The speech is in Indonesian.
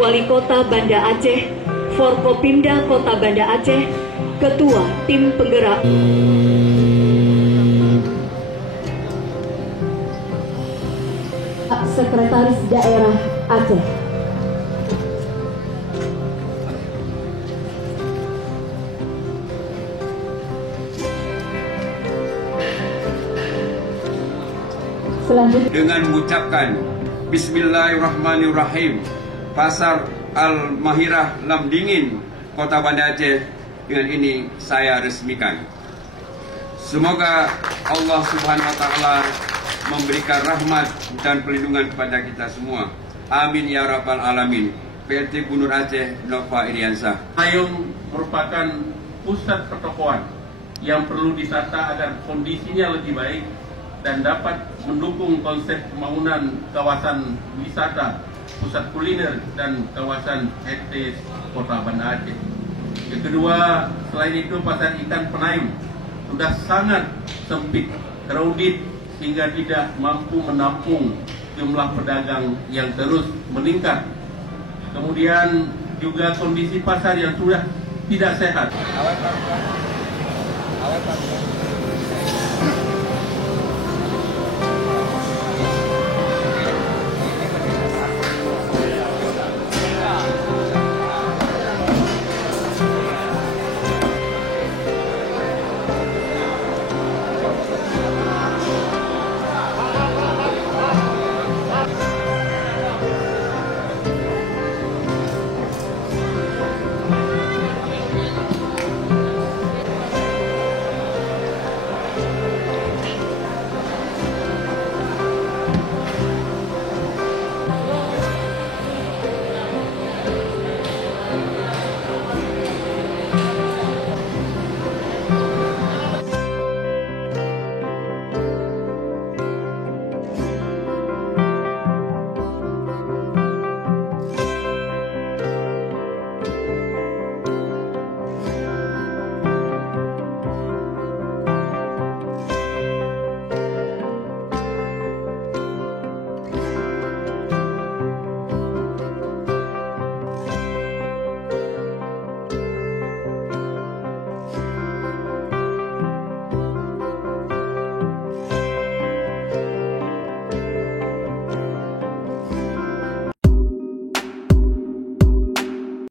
Wali Kota Banda Aceh, Forkopimda Kota Banda Aceh, Ketua Tim Penggerak, Sekretaris Daerah Aceh. Selanjutnya dengan mengucapkan Bismillahirrahmanirrahim, Pasar Al-Mahirah Lam Dingin, Kota Banda Aceh, dengan ini saya resmikan. Semoga Allah Subhanahu wa Ta'ala memberikan rahmat dan perlindungan kepada kita semua. Amin ya rabbal alamin. PLT Gubernur Aceh Nova Iriansah. Ayung merupakan pusat pertokoan yang perlu ditata agar kondisinya lebih baik dan dapat mendukung konsep pembangunan kawasan wisata, pusat kuliner, dan kawasan heritage Kota Banda Aceh. Yang kedua, selain itu pasar ikan Penayung sudah sangat sempit, crowded, sehingga tidak mampu menampung jumlah pedagang yang terus meningkat. Kemudian juga kondisi pasar yang sudah tidak sehat.